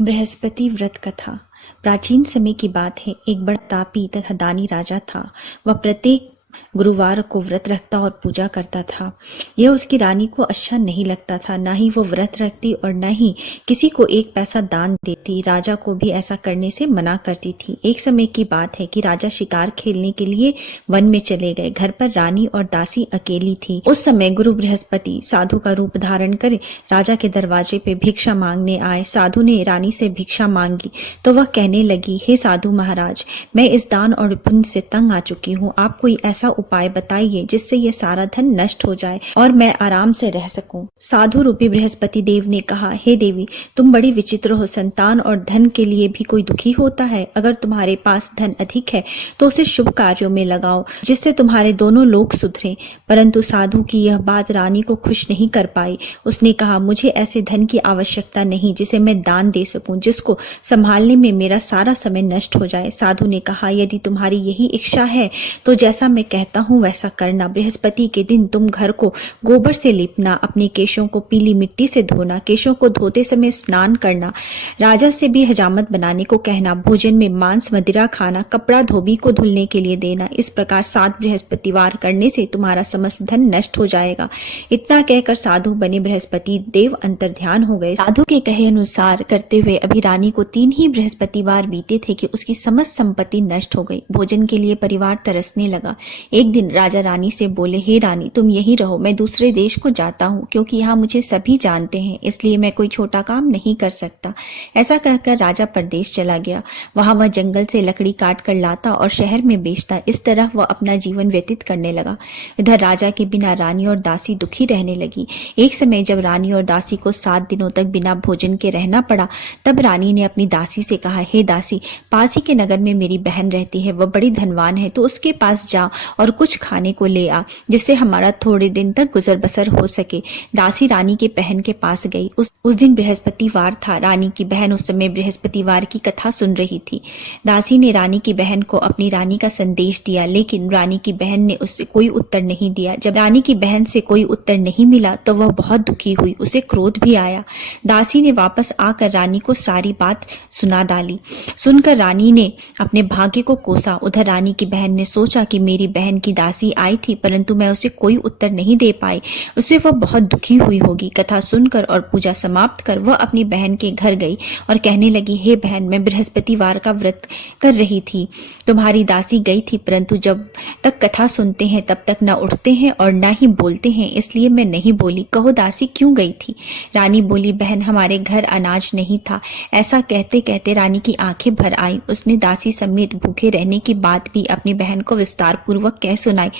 बृहस्पति व्रत कथा। प्राचीन समय की बात है। एक बड़ा तापी तथा दानी राजा था। वह प्रत्येक गुरुवार को व्रत रखता और पूजा करता था। यह उसकी रानी को अच्छा नहीं लगता था। न ही वो व्रत रखती और न ही किसी को एक पैसा दान देती। राजा को भी ऐसा करने से मना करती थी। एक समय की बात है कि राजा शिकार खेलने के लिए वन में चले गए। घर पर रानी और दासी अकेली थी। उस समय गुरु बृहस्पति साधु का रूप धारण कर राजा के दरवाजे पे भिक्षा मांगने आए। साधु ने रानी से भिक्षा मांगी तो वह कहने लगी, हे साधु महाराज, मैं इस दान और पुण्य से तंग आ चुकी हूँ। आप कोई ऐसा उपाय बताइए जिससे ये सारा धन नष्ट हो जाए और मैं आराम से रह सकूं। साधु रूपी बृहस्पति देव ने कहा, हे देवी, तुम बड़ी विचित्र हो। संतान और धन के लिए भी कोई दुखी होता है। अगर तुम्हारे पास धन अधिक है तो उसे शुभ कार्यों में लगाओ जिससे तुम्हारे दोनों लोग सुधरें। परंतु साधु की यह बात रानी को खुश नहीं कर पाई। उसने कहा, मुझे ऐसे धन की आवश्यकता नहीं जिसे मैं दान दे सकूं, जिसको संभालने में मेरा सारा समय नष्ट हो जाए। साधु ने कहा, यदि तुम्हारी यही इच्छा है तो जैसा मैं कहता हूँ वैसा करना। बृहस्पति के दिन तुम घर को गोबर से लीपना, अपने केशों को पीली मिट्टी से धोना, केशों को धोते समय स्नान करना, राजा से भी हजामत बनाने को कहना, भोजन में मांस मदिरा खाना, कपड़ा धोबी को धुलने के लिए देना। इस प्रकार 7 बृहस्पतिवार करने से तुम्हारा समस्त धन नष्ट हो जाएगा। इतना कहकर साधु बने बृहस्पति देव अंतर्ध्यान हो गए। साधु के कहे अनुसार करते हुए अभी रानी को 3 ही बृहस्पतिवार बीते थे कि उसकी समस्त संपत्ति नष्ट हो गई। भोजन के लिए परिवार तरसने लगा। एक दिन राजा रानी से बोले, हे रानी, तुम यही रहो, मैं दूसरे देश को जाता हूँ, क्योंकि यहाँ मुझे सभी जानते हैं, इसलिए मैं कोई छोटा काम नहीं कर सकता। ऐसा कहकर राजा परदेश चला गया। वहां वह जंगल से लकड़ी काट कर लाता और शहर में बेचता। इस तरह वह अपना जीवन व्यतीत करने लगा। इधर राजा के बिना रानी और दासी दुखी रहने लगी। एक समय जब रानी और दासी को 7 दिनों तक बिना भोजन के रहना पड़ा, तब रानी ने अपनी दासी से कहा, हे दासी, पास ही के नगर में मेरी बहन रहती है, वह बड़ी धनवान है, तो उसके पास जा और कुछ खाने को ले आ, जिससे हमारा थोड़े दिन तक गुजर बसर हो सके। दासी रानी के बहन के पास गई। उस दिन बृहस्पतिवार था। रानी की बहन उस समय बृहस्पतिवार की कथा सुन रही थी। दासी ने रानी की बहन को अपनी रानी का संदेश दिया, लेकिन रानी की बहन ने उससे कोई उत्तर नहीं दिया। जब रानी की बहन से कोई उत्तर नहीं मिला तो वह बहुत दुखी हुई। उसे क्रोध भी आया। दासी ने वापस आकर रानी को सारी बात सुना डाली। सुनकर रानी ने अपने भाग्य को कोसा। उधर रानी की बहन ने सोचा कि मेरी बहन की दासी आई थी, परंतु मैं उसे कोई उत्तर नहीं दे पाई, उससे वह बहुत दुखी हुई होगी। कथा सुनकर और पूजा समाप्त कर वह अपनी बहन के घर गई और कहने लगी, हे बहन, मैं बृहस्पतिवार का व्रत कर रही थी। तुम्हारी दासी गई थी, परंतु जब तक कथा सुनते हैं तब तक न उठते हैं और न ही बोलते हैं, इसलिए मैं नहीं बोली। कहो दासी क्यों गई थी? रानी बोली, बहन, हमारे घर अनाज नहीं था। ऐसा कहते कहते रानी की आंखें भर आई। उसने दासी समेत भूखे रहने की बात भी अपनी बहन को विस्तार पूर्वक कह सुनाई।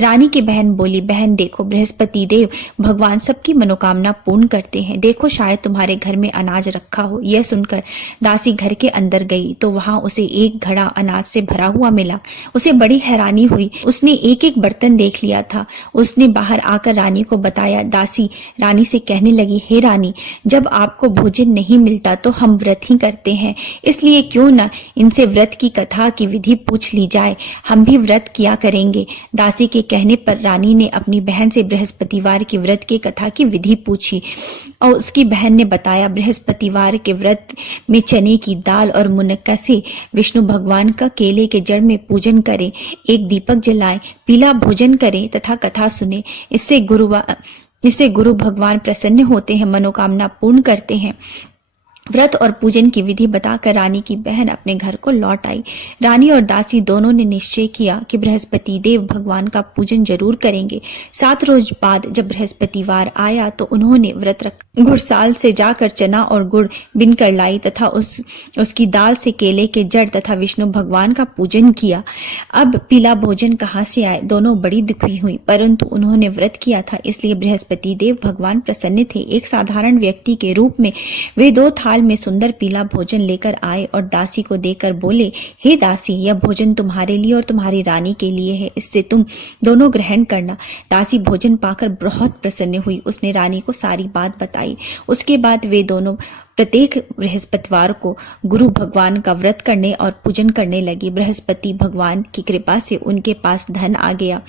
रानी की बहन बोली, बहन देखो, बृहस्पति देव भगवान सबकी मनोकामना पूर्ण करते हैं। देखो, शायद तुम्हारे घर में अनाज रखा हो। यह सुनकर दासी घर के अंदर गई तो वहां उसे एक घड़ा अनाज से भरा हुआ मिला। उसे बड़ी हैरानी हुई। उसने एक एक बर्तन देख लिया था। उसने बाहर आकर रानी को बताया। दासी रानी से कहने लगी, हे रानी, जब आपको भोजन नहीं मिलता तो हम व्रत ही करते हैं, इसलिए क्यों न इनसे व्रत की कथा की विधि पूछ ली जाए, हम भी व्रत किया करेंगे। दासी के कहने पर रानी ने अपनी बहन से बृहस्पतिवार के व्रत की कथा की विधि पूछी और उसकी बहन ने बताया, बृहस्पतिवार के व्रत में चने की दाल और मुनक्का से विष्णु भगवान का केले के जड़ में पूजन करें, एक दीपक जलाएं, पीला भोजन करें तथा कथा सुने। इससे गुरु भगवान प्रसन्न होते हैं, मनोकामना पूर्ण करते हैं। व्रत और पूजन की विधि बताकर रानी की बहन अपने घर को लौट आई। रानी और दासी दोनों ने निश्चय किया कि बृहस्पति देव भगवान का पूजन जरूर करेंगे। 7 रोज बाद जब बृहस्पतिवार आया तो उन्होंने व्रत रखा। घुड़साल से जाकर चना और गुड़ बिन कर लाई तथा उसकी दाल से केले के जड़ तथा विष्णु भगवान का पूजन किया। अब पीला भोजन कहाँ से आए? दोनों बड़ी दुखी हुई, परंतु उन्होंने व्रत किया था, इसलिए बृहस्पति देव भगवान प्रसन्न थे। एक साधारण व्यक्ति के रूप में वे 2 थाल में सुंदर पीला भोजन लेकर आए और दासी को देकर बोले, हे दासी, यह भोजन तुम्हारे लिए और तुम्हारी रानी के लिए है, इससे तुम दोनों ग्रहण करना। दासी भोजन पाकर बहुत प्रसन्न हुई। उसने रानी को सारी बात बताई। उसके बाद वे दोनों प्रत्येक बृहस्पतिवार को गुरु भगवान का व्रत करने और पूजन करने लगी। बृहस्पति भगवान की कृपा से उनके पास धन आ गया।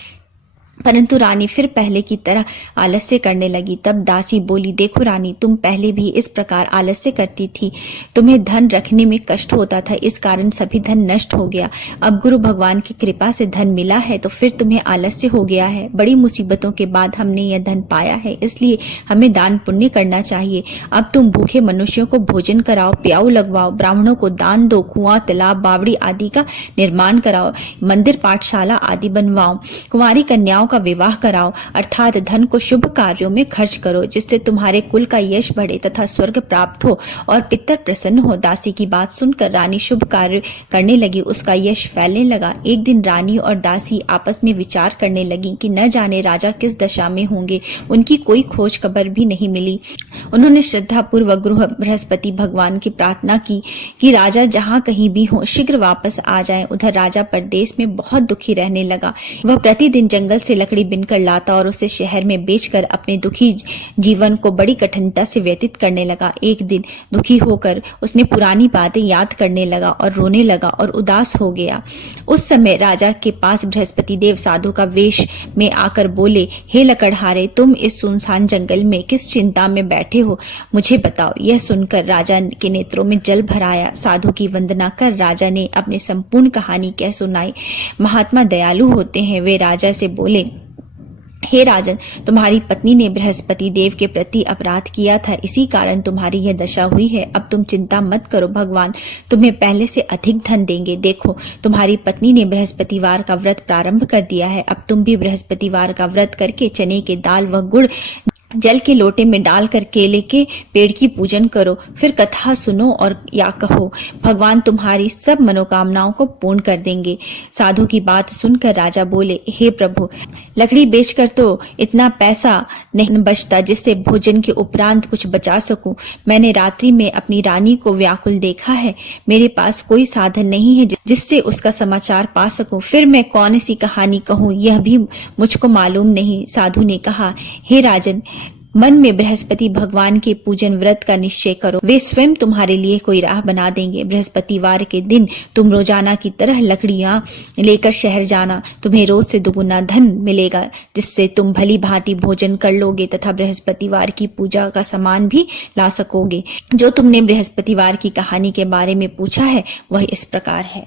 परंतु रानी फिर पहले की तरह आलस्य करने लगी। तब दासी बोली, देखो रानी, तुम पहले भी इस प्रकार आलस्य करती थी। तुम्हें धन रखने में कष्ट होता था, इस कारण सभी धन नष्ट हो गया। अब गुरु भगवान की कृपा से धन मिला है तो फिर तुम्हें आलस्य हो गया है। बड़ी मुसीबतों के बाद हमने यह धन पाया है, इसलिए हमें दान पुण्य करना चाहिए। अब तुम भूखे मनुष्यों को भोजन कराओ, प्याऊ लगवाओ, ब्राह्मणों को दान दो, कुआं, तालाब, बावड़ी आदि का निर्माण कराओ, मंदिर, पाठशाला आदि बनवाओ, कुंवारी कन्याओं का विवाह कराओ, अर्थात धन को शुभ कार्यों में खर्च करो, जिससे तुम्हारे कुल का यश बढ़े तथा स्वर्ग प्राप्त हो और पितर प्रसन्न हो। दासी की बात सुनकर रानी शुभ कार्य करने लगी, उसका यश फैलने लगा। एक दिन रानी और दासी आपस में विचार करने लगी कि न जाने राजा किस दशा में होंगे, उनकी कोई खोज खबर भी नहीं मिली। उन्होंने श्रद्धा पूर्वक गुरु बृहस्पति भगवान की प्रार्थना की कि राजा जहाँ कहीं भी हो शीघ्र वापस आ जाएं। उधर राजा परदेश में बहुत दुखी रहने लगा। वह प्रतिदिन जंगल से लकड़ी बिनकर लाता और उसे शहर में बेचकर अपने दुखी जीवन को बड़ी कठिनता से व्यतीत करने लगा। एक दिन दुखी होकर उसने पुरानी बातें याद करने लगा और रोने लगा और उदास हो गया। उस समय राजा के पास बृहस्पति देव साधु का वेश में आकर बोले, हे लकड़हारे, तुम इस सुनसान जंगल में किस चिंता में बैठे हो, मुझे बताओ। यह सुनकर राजा के नेत्रों में जल भर आया। साधु की वंदना कर राजा ने अपनी संपूर्ण कहानी कह सुनाई। महात्मा दयालु होते हैं। वे राजा से बोले, हे राजन, तुम्हारी पत्नी ने बृहस्पति देव के प्रति अपराध किया था, इसी कारण तुम्हारी यह दशा हुई है। अब तुम चिंता मत करो, भगवान तुम्हें पहले से अधिक धन देंगे। देखो, तुम्हारी पत्नी ने बृहस्पतिवार का व्रत प्रारंभ कर दिया है। अब तुम भी बृहस्पतिवार का व्रत करके चने के दाल व गुड़ जल के लोटे में डालकर केले के पेड़ की पूजन करो, फिर कथा सुनो और या कहो, भगवान तुम्हारी सब मनोकामनाओं को पूर्ण कर देंगे। साधु की बात सुनकर राजा बोले, हे प्रभु, लकड़ी बेचकर तो इतना पैसा नहीं बचता जिससे भोजन के उपरांत कुछ बचा सकूं। मैंने रात्रि में अपनी रानी को व्याकुल देखा है। मेरे पास कोई साधन नहीं है जिससे उसका समाचार पा सकूं। फिर मैं कौन सी कहानी कहूं, यह भी मुझको मालूम नहीं। साधु ने कहा, हे राजन, मन में बृहस्पति भगवान के पूजन व्रत का निश्चय करो, वे स्वयं तुम्हारे लिए कोई राह बना देंगे। बृहस्पतिवार के दिन तुम रोजाना की तरह लकड़ियां लेकर शहर जाना, तुम्हें रोज से दुगुना धन मिलेगा, जिससे तुम भली भांति भोजन कर लोगे तथा बृहस्पतिवार की पूजा का सामान भी ला सकोगे। जो तुमने बृहस्पतिवार की कहानी के बारे में पूछा है वह इस प्रकार है।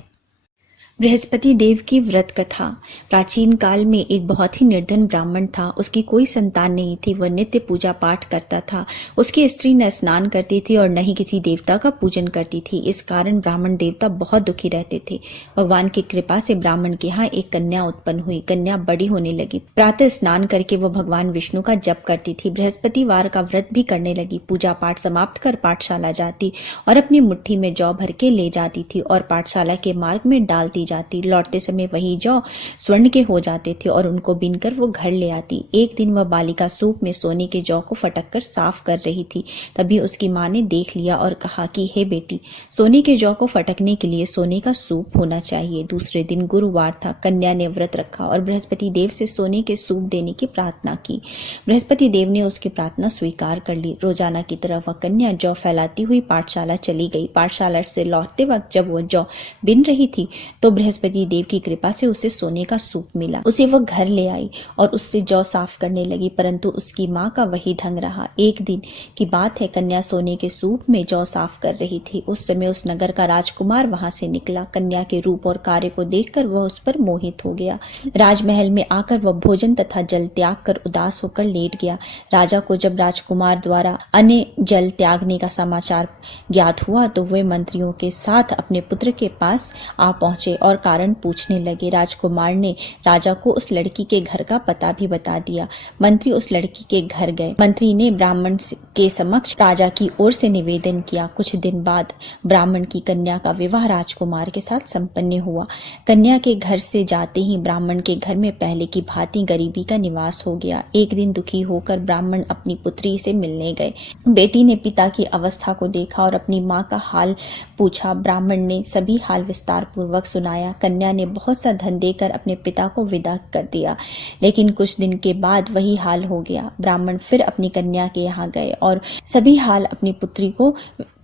बृहस्पति देव की व्रत कथा। प्राचीन काल में एक बहुत ही निर्धन ब्राह्मण था। उसकी कोई संतान नहीं थी। वह नित्य पूजा पाठ करता था। उसकी स्त्री न स्नान करती थी और न ही किसी देवता का पूजन करती थी। इस कारण ब्राह्मण देवता बहुत दुखी रहते थे। भगवान की कृपा से ब्राह्मण के यहाँ एक कन्या उत्पन्न हुई। कन्या बड़ी होने लगी। प्रातः स्नान करके वह भगवान विष्णु का जप करती थी। बृहस्पतिवार का व्रत भी करने लगी। पूजा पाठ समाप्त कर पाठशाला जाती और अपनी मुट्ठी में जौ भर के ले जाती थी और पाठशाला के मार्ग में डालती जाती। लौटते समय वही जौ स्वर्ण के हो जाते थे और उनको बीनकर वो घर ले आती। एक दिन वह बालिका सूप में सोने के जौ को फटक कर साफ कर रही थी। तभी उसकी माँ ने देख लिया और कहा कि हे बेटी, सोने के जौ को फटकने के लिए सोने का सूप होना चाहिए। दूसरे दिन गुरुवार था। कन्या ने व्रत रखा और बृहस्पति देव से सोने के सूप देने की प्रार्थना की। बृहस्पति देव ने उसकी प्रार्थना स्वीकार कर ली। रोजाना की तरह वह कन्या जौ फैलाती हुई पाठशाला चली गई। पाठशाला से लौटते वक्त जब वह जौ बिन रही थी तो बृहस्पति देव की कृपा से उसे सोने का सूप मिला। उसे वह घर ले आई और उससे जौ साफ करने लगी, परंतु उसकी माँ का वही ढंग रहा। एक दिन की बात है, कन्या सोने के सूप में जौ साफ कर रही थी। उस समय उस नगर का राजकुमार वहां से निकला। कन्या के रूप और कार्य को देखकर वह उस पर मोहित हो गया। राजमहल में आकर वह भोजन तथा जल त्याग कर उदास होकर लेट गया। राजा को जब राजकुमार द्वारा अन्य जल त्यागने का समाचार ज्ञात हुआ तो वे मंत्रियों के साथ अपने पुत्र के पास आ पहुंचे और कारण पूछने लगे। राजकुमार ने राजा को उस लड़की के घर का पता भी बता दिया। मंत्री उस लड़की के घर गए। मंत्री ने ब्राह्मण के समक्ष राजा की ओर से निवेदन किया। कुछ दिन बाद ब्राह्मण की कन्या का विवाह राजकुमार के साथ संपन्न हुआ। कन्या के घर से जाते ही ब्राह्मण के घर में पहले की भांति गरीबी का निवास हो गया। एक दिन दुखी होकर ब्राह्मण अपनी पुत्री से मिलने गए। बेटी ने पिता की अवस्था को देखा और अपनी माँ का हाल पूछा। ब्राह्मण ने सभी हाल विस्तार पूर्वक सुनाया। कन्या ने बहुत सा धन देकर अपने पिता को विदा कर दिया, लेकिन कुछ दिन के बाद वही हाल हो गया। ब्राह्मण फिर अपनी कन्या के यहाँ गए और सभी हाल अपनी पुत्री को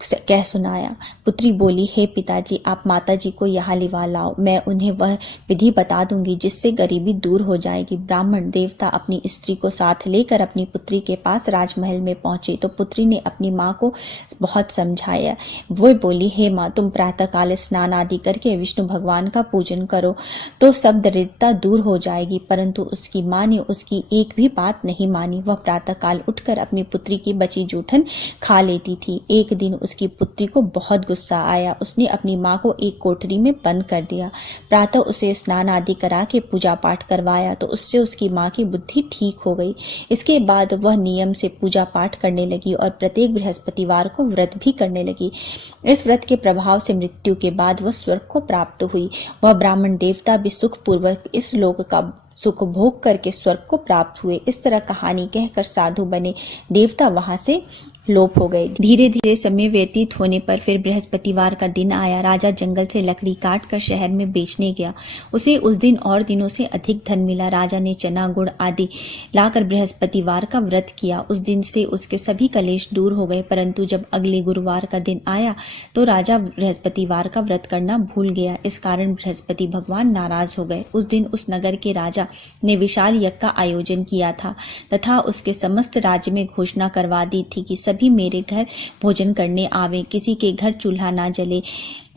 कह सुनाया। पुत्री बोली, हे पिताजी, आप माताजी को यहाँ लिवा लाओ, मैं उन्हें वह विधि बता दूंगी जिससे गरीबी दूर हो जाएगी। ब्राह्मण देवता अपनी स्त्री को साथ लेकर अपनी पुत्री के पास राजमहल में पहुंचे तो पुत्री ने अपनी माँ को बहुत समझाया। वो बोली, हे माँ, तुम प्रातःकाल स्नान आदि करके विष्णु भगवान का पूजन करो तो सब दरिद्रता दूर हो जाएगी। परंतु उसकी माँ ने उसकी एक भी बात नहीं मानी। वह प्रातःकाल उठकर अपनी पुत्री की बची जूठन खा लेती थी। एक दिन उसकी पुत्री को बहुत गुस्सा आया। उसने अपनी माँ को एक कोठरी में बंद कर दिया। प्रातः उसे स्नान आदि करा के पूजा पाठ करवाया तो उससे उसकी माँ की बुद्धि ठीक हो गई। इसके बाद वह नियम से पूजा पाठ करने लगी और प्रत्येक बृहस्पतिवार को व्रत भी करने लगी। इस व्रत के प्रभाव से मृत्यु के बाद वह स्वर्ग को प्राप्त हुई। वह ब्राह्मण देवता भी सुखपूर्वक इस लोक का सुख भोग करके स्वर्ग को प्राप्त हुए। इस तरह कहानी कहकर साधु बने देवता वहां से लोप हो गए। धीरे धीरे समय व्यतीत होने पर फिर बृहस्पतिवार का दिन आया। राजा जंगल से लकड़ी काट कर शहर में बेचने गया। उसे उस दिन और दिनों से अधिक धन मिला। राजा ने चना गुड़ आदि लाकर बृहस्पतिवार का व्रत किया। उस दिन से उसके सभी कलेश दूर हो गए। परंतु जब अगले गुरुवार का दिन आया तो राजा बृहस्पतिवार का व्रत करना भूल गया। इस कारण बृहस्पति भगवान नाराज हो गए। उस दिन उस नगर के राजा ने विशाल यज्ञ का आयोजन किया था तथा उसके समस्त राज्य में घोषणा करवा दी थी कि सभी मेरे घर भोजन करने आवे, किसी के घर चूल्हा ना जले।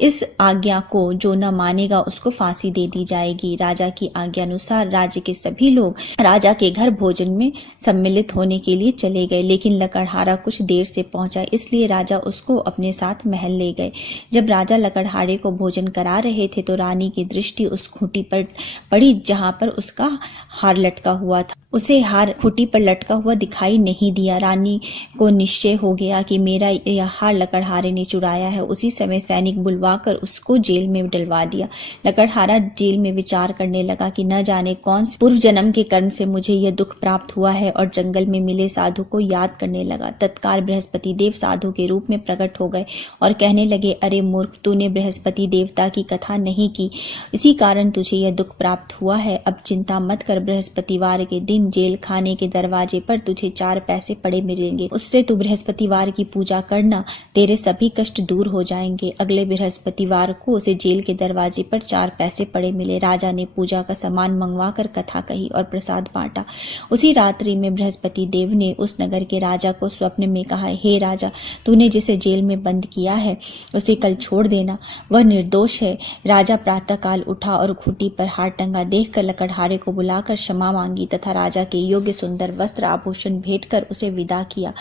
इस आज्ञा को जो न मानेगा उसको फांसी दे दी जाएगी। राजा की आज्ञा अनुसार राज्य के सभी लोग राजा के घर भोजन में सम्मिलित होने के लिए चले गए, लेकिन लकड़हारा कुछ देर से पहुंचा, इसलिए राजा उसको अपने साथ महल ले गए। जब राजा लकड़हारे को भोजन करा रहे थे तो रानी की दृष्टि उस खूंटी पर पड़ी जहां पर उसका हार लटका हुआ था। उसे हार खूंटी पर लटका हुआ दिखाई नहीं दिया। रानी को निश्चय हो गया कि मेरा यह हार लकड़हारे ने चुराया है। उसी समय सैनिक बुलवाकर उसको जेल में डलवा दिया। लकड़हारा जेल में विचार करने लगा कि न जाने कौन से पूर्व जन्म के कर्म से मुझे यह दुख प्राप्त हुआ है और जंगल में मिले साधु को याद करने लगा। तत्काल बृहस्पति देव साधु के रूप में प्रकट हो गए और कहने लगे, अरे मूर्ख, तूने बृहस्पति देवता की कथा नहीं की, इसी कारण तुझे यह दुख प्राप्त हुआ है। अब चिंता मत कर, बृहस्पतिवार के दिन जेल खाने के दरवाजे पर तुझे 4 पैसे पड़े मिलेंगे। उससे तू बृहस्पतिवार की पूजा करना, तेरे सभी कष्ट दूर हो जाएंगे। अगले बृहस्पतिवार को उसे जेल के दरवाजे पर 4 पैसे पड़े मिले। राजा ने पूजा का सामान मंगवाकर कथा कही और प्रसाद बांटा। उसी रात्रि में बृहस्पति देव ने उस नगर के राजा को स्वप्न में कहा, हे राजा, तूने जिसे जेल में बंद किया है उसे कल छोड़ देना, वह निर्दोष है। राजा प्रातःकाल उठा और खूंटी पर हार टंगा देखकर लकड़हारे को बुलाकर क्षमा मांगी तथा राजा के योग्य सुंदर वस्त्र आभूषण भेंट कर उसे विदा किया।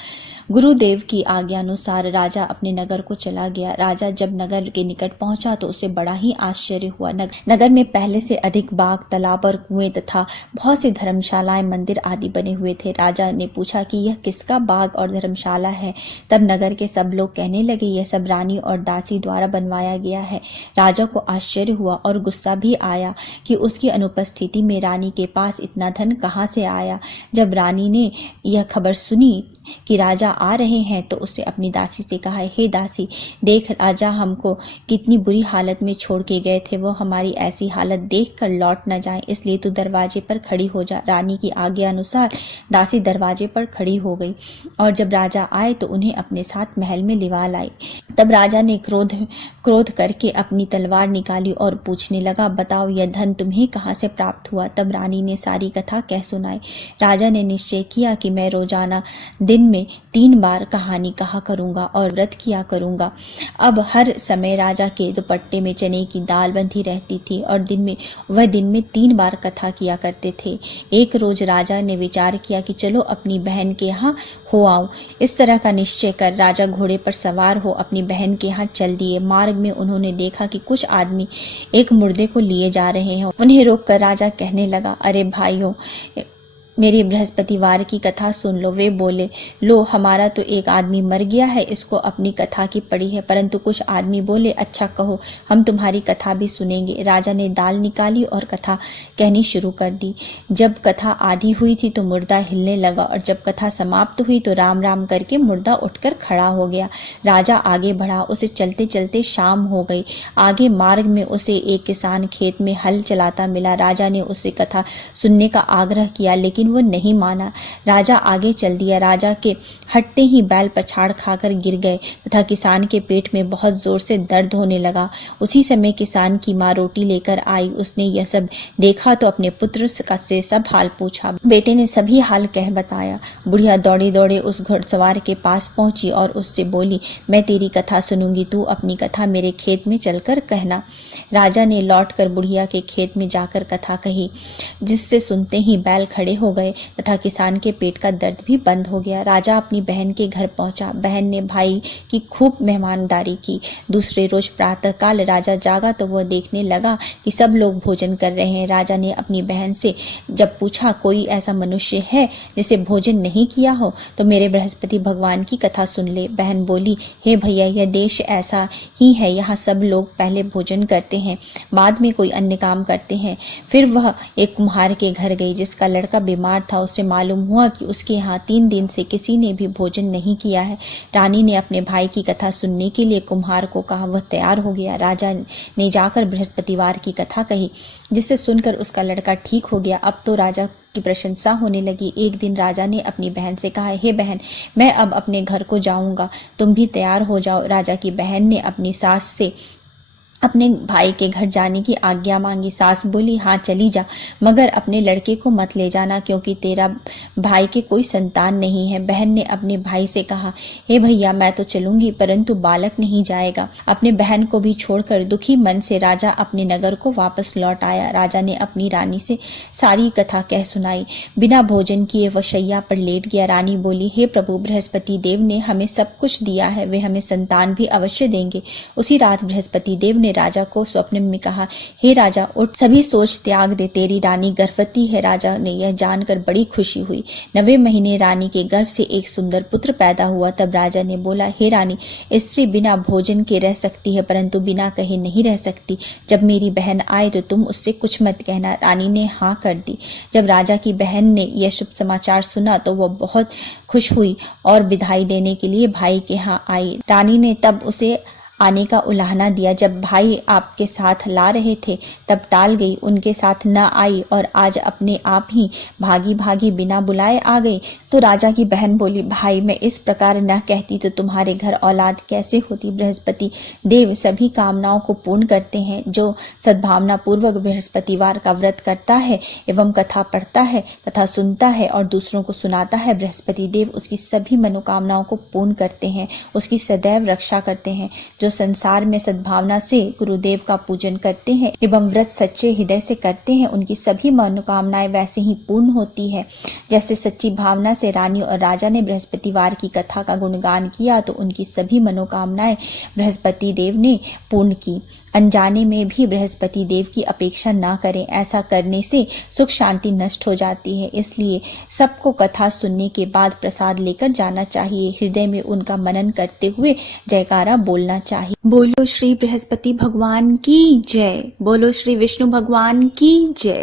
गुरुदेव की आज्ञा अनुसार राजा अपने नगर को चला गया। राजा जब नगर के निकट पहुंचा तो उसे बड़ा ही आश्चर्य हुआ। नगर में पहले से अधिक बाग, तालाब और कुएं तथा बहुत सी धर्मशालाएं, मंदिर आदि बने हुए थे। राजा ने पूछा कि यह किसका बाग और धर्मशाला है। तब नगर के सब लोग कहने लगे, यह सब रानी और दासी द्वारा बनवाया गया है। राजा को आश्चर्य हुआ और गुस्सा भी आया कि उसकी अनुपस्थिति में रानी के पास इतना धन कहाँ से आया। जब रानी ने यह खबर सुनी कि राजा आ रहे हैं तो उसने अपनी दासी से कहा, हे दासी, देख, राजा हमको कितनी बुरी हालत में छोड़ के गए थे, वो हमारी ऐसी हालत देखकर लौट न जाए, इसलिए तू दरवाजे पर खड़ी हो जा। रानी की आज्ञा अनुसार दासी दरवाजे पर खड़ी हो गई और जब राजा आए तो उन्हें अपने साथ महल में लिवा लाई। तब राजा ने क्रोध करके अपनी तलवार निकाली और पूछने लगा, बताओ यह धन तुम्हें कहाँ से प्राप्त हुआ। तब रानी ने सारी कथा कह सुनाई। राजा ने निश्चय किया कि मैं रोजाना दिन में 3 बार कहानी कहा करूंगा और व्रत किया करूंगा। अब हर समय राजा के दुपट्टे में चने की दाल बंधी रहती थी और वह दिन में 3 बार कथा किया करते थे। एक रोज राजा ने विचार किया कि चलो अपनी बहन के यहाँ हो आऊं। इस तरह का निश्चय कर राजा घोड़े पर सवार हो अपनी बहन के यहाँ चल दिए। मार्ग में उन्होंने देखा कि कुछ आदमी एक मुर्दे को लिए जा रहे हैं। उन्हें रोककर राजा कहने लगा, अरे भाइयों, मेरी बृहस्पतिवार की कथा सुन लो। वे बोले, लो, हमारा तो एक आदमी मर गया है, इसको अपनी कथा की पड़ी है। परंतु कुछ आदमी बोले, अच्छा कहो, हम तुम्हारी कथा भी सुनेंगे। राजा ने दाल निकाली और कथा कहनी शुरू कर दी। जब कथा आधी हुई थी तो मुर्दा हिलने लगा और जब कथा समाप्त हुई तो राम राम करके मुर्दा उठकर खड़ा हो गया। राजा आगे बढ़ा। उसे चलते चलते शाम हो गई। आगे मार्ग में उसे एक किसान खेत में हल चलाता मिला। राजा ने उससे कथा सुनने का आग्रह किया, लेकिन लेकिन वो नहीं माना। राजा आगे चल दिया। राजा के हटते ही बैल पछाड़ खाकर गिर गए तथा किसान के पेट में बहुत जोर से दर्द होने लगा। उसी समय किसान की माँ रोटी लेकर आई। उसने यह सब देखा तो अपने पुत्र से सब हाल पूछा। बेटे ने सभी हाल कह बताया। बुढ़िया दौड़े दौड़े उस घुड़सवार के पास पहुंची और उससे बोली, मैं तेरी कथा सुनूंगी, तू अपनी कथा मेरे खेत में चलकर कहना। राजा ने लौटकर बुढ़िया के खेत में जाकर कथा कही, जिससे सुनते ही बैल खड़े हो गए तथा किसान के पेट का दर्द भी बंद हो गया। राजा अपनी बहन के घर पहुंचा। बहन ने भाई की खूब मेहमानदारी की। दूसरे रोज प्रातःकाल राजा जागा तो वह देखने लगा कि सब लोग भोजन कर रहे हैं। राजा ने अपनी बहन से जब पूछा, कोई ऐसा मनुष्य है जिसे भोजन नहीं किया हो तो मेरे बृहस्पति भगवान की कथा सुन ले। बहन बोली, हे भैया, यह देश ऐसा ही है, यहाँ सब लोग पहले भोजन करते हैं, बाद में कोई अन्य काम करते हैं। फिर वह एक कुम्हार के घर गई जिसका लड़का बीमार था। उससे मालूम हुआ कि उसके यहाँ 3 दिन से किसी ने भी भोजन नहीं किया है। रानी ने अपने भाई की कथा सुनने के लिए कुम्हार को कहा। वह तैयार हो गया। राजा ने जाकर बृहस्पतिवार की कथा कही, जिससे सुनकर उसका लड़का ठीक हो गया। अब तो राजा की प्रशंसा होने लगी। एक दिन राजा ने अपनी बहन से कहा, हे बहन, मैं अब अपने घर को जाऊंगा, तुम भी तैयार हो जाओ। राजा की बहन ने अपनी सास से अपने भाई के घर जाने की आज्ञा मांगी। सास बोली, हाँ चली जा, मगर अपने लड़के को मत ले जाना, क्योंकि तेरा भाई के कोई संतान नहीं है। बहन ने अपने भाई से कहा, हे भैया, मैं तो चलूंगी, परंतु बालक नहीं जाएगा। अपने बहन को भी छोड़कर दुखी मन से राजा अपने नगर को वापस लौट आया। राजा ने अपनी रानी से सारी कथा कह सुनाई। बिना भोजन किए वह शैया पर लेट गया। रानी बोली, हे प्रभु, बृहस्पति देव ने हमें सब कुछ दिया है, वे हमें संतान भी अवश्य देंगे। उसी रात बृहस्पति देव ने राजा को स्वप्न में कहा, हे राजा, उठ, सभी सोच त्याग दे, तेरी रानी गर्भवती है। राजा ने यह जानकर बड़ी खुशी हुई। 9वें महीने रानी के गर्भ से एक सुंदर पुत्र पैदा हुआ। तब राजा ने बोला, हे रानी, स्त्री बिना भोजन के रह सकती है, परंतु बिना कहे नहीं रह सकती। जब मेरी बहन आए तो तुम उससे कुछ मत कहना। रानी ने हाँ कर दी। जब राजा की बहन ने यह शुभ समाचार सुना तो वह बहुत खुश हुई और विदाई देने के लिए भाई के यहाँ आई। रानी ने तब उसे आने का उलाहना दिया। जब भाई आपके साथ ला रहे थे तब टाल गई, उनके साथ न आई और आज अपने आप ही भागी भागी बिना बुलाए आ गई। तो राजा की बहन बोली, भाई, मैं इस प्रकार न कहती तो तुम्हारे घर औलाद कैसे होती। बृहस्पति देव सभी कामनाओं को पूर्ण करते हैं। जो सद्भावना पूर्वक बृहस्पतिवार का व्रत करता है एवं कथा पढ़ता है तथा सुनता है और दूसरों को सुनाता है, बृहस्पति देव उसकी सभी मनोकामनाओं को पूर्ण करते हैं, उसकी सदैव रक्षा करते हैं। जो संसार में सद्भावना से गुरुदेव का पूजन करते हैं एवं व्रत सच्चे हृदय से करते हैं, उनकी सभी मनोकामनाएं वैसे ही पूर्ण होती है। जैसे सच्ची भावना से रानी और राजा ने बृहस्पतिवार की कथा का गुणगान किया तो उनकी सभी मनोकामनाएं बृहस्पति देव ने पूर्ण की। अनजाने में भी बृहस्पति देव की अपेक्षा ना करें, ऐसा करने से सुख शांति नष्ट हो जाती है। इसलिए सबको कथा सुनने के बाद प्रसाद लेकर जाना चाहिए। हृदय में उनका मनन करते हुए जयकारा बोलना चाहिए। बोलो श्री बृहस्पति भगवान की जय। बोलो श्री विष्णु भगवान की जय।